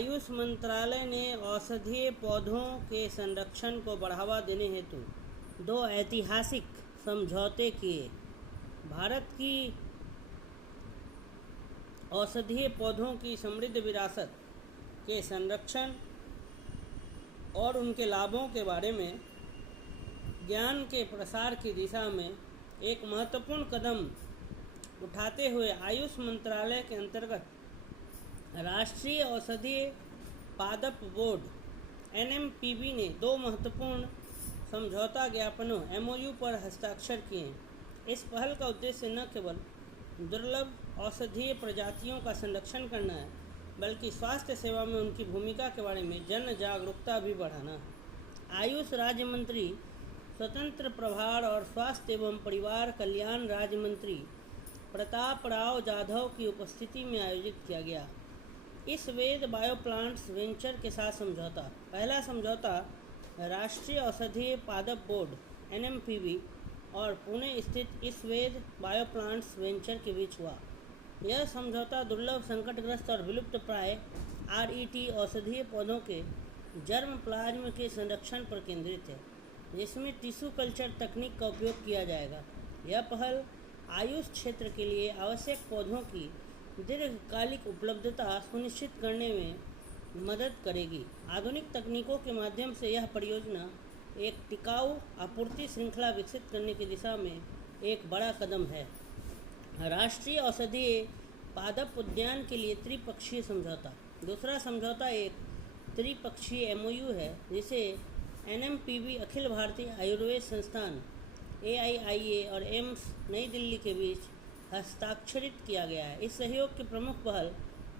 आयुष मंत्रालय ने औषधीय पौधों के संरक्षण को बढ़ावा देने हेतु 2 ऐतिहासिक समझौते किए। भारत की औषधीय पौधों की समृद्ध विरासत के संरक्षण और उनके लाभों के बारे में ज्ञान के प्रसार की दिशा में एक महत्वपूर्ण कदम उठाते हुए आयुष मंत्रालय के अंतर्गत राष्ट्रीय औषधीय पादप बोर्ड NMPB ने 2 महत्वपूर्ण समझौता ज्ञापनों MOU पर हस्ताक्षर किए। इस पहल का उद्देश्य न केवल दुर्लभ औषधीय प्रजातियों का संरक्षण करना है, बल्कि स्वास्थ्य सेवा में उनकी भूमिका के बारे में जन जागरूकता भी बढ़ाना है। आयुष राज्य मंत्री, स्वतंत्र प्रभार और स्वास्थ्य एवं परिवार कल्याण राज्य मंत्री प्रताप राव जाधव की उपस्थिति में आयोजित किया गया। इस वेद बायोप्लांट्स वेंचर के साथ समझौता। पहला समझौता राष्ट्रीय औषधीय पादप बोर्ड NMPB और पुणे स्थित इस वेद बायोप्लांट्स वेंचर के बीच हुआ। यह समझौता दुर्लभ, संकटग्रस्त और विलुप्त प्राय RET औषधीय पौधों के जर्म प्लाज्म के संरक्षण पर केंद्रित है, जिसमें टिश्यू कल्चर तकनीक का उपयोग किया जाएगा। यह पहल आयुष क्षेत्र के लिए आवश्यक पौधों की दीर्घकालिक उपलब्धता सुनिश्चित करने में मदद करेगी। आधुनिक तकनीकों के माध्यम से यह परियोजना एक टिकाऊ आपूर्ति श्रृंखला विकसित करने की दिशा में एक बड़ा कदम है। राष्ट्रीय औषधीय पादप उद्यान के लिए त्रिपक्षीय समझौता। दूसरा समझौता एक त्रिपक्षीय MOU है, जिसे NMPB, अखिल भारतीय आयुर्वेद संस्थान AIIA और एम्स नई दिल्ली के बीच हस्ताक्षरित किया गया है। इस सहयोग की प्रमुख पहल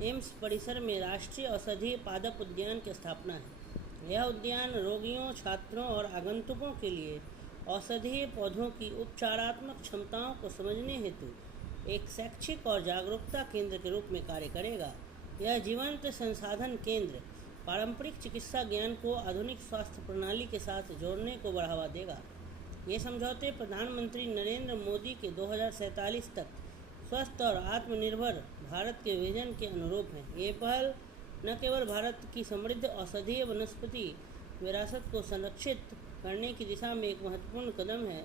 एम्स परिसर में राष्ट्रीय औषधीय पादप उद्यान की स्थापना है। यह उद्यान रोगियों, छात्रों और आगंतुकों के लिए औषधीय पौधों की उपचारात्मक क्षमताओं को समझने हेतु एक शैक्षिक और जागरूकता केंद्र के रूप में कार्य करेगा। यह जीवंत संसाधन केंद्र पारंपरिक चिकित्सा ज्ञान को आधुनिक स्वास्थ्य प्रणाली के साथ जोड़ने को बढ़ावा देगा। ये समझौते प्रधानमंत्री नरेंद्र मोदी के 2047 तक स्वस्थ और आत्मनिर्भर भारत के विजन के अनुरूप हैं। ये पहल न केवल भारत की समृद्ध औषधीय वनस्पति विरासत को संरक्षित करने की दिशा में एक महत्वपूर्ण कदम है,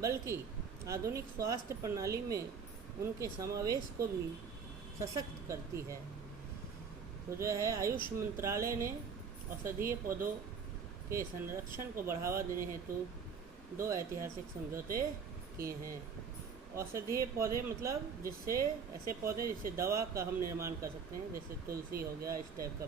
बल्कि आधुनिक स्वास्थ्य प्रणाली में उनके समावेश को भी सशक्त करती है। तो जो है, आयुष मंत्रालय ने औषधीय पौधों के संरक्षण को बढ़ावा देने हेतु 2 ऐतिहासिक समझौते किए हैं। औषधीय पौधे मतलब ऐसे पौधे जिससे दवा का हम निर्माण कर सकते हैं, जैसे तुलसी हो गया, इस टाइप का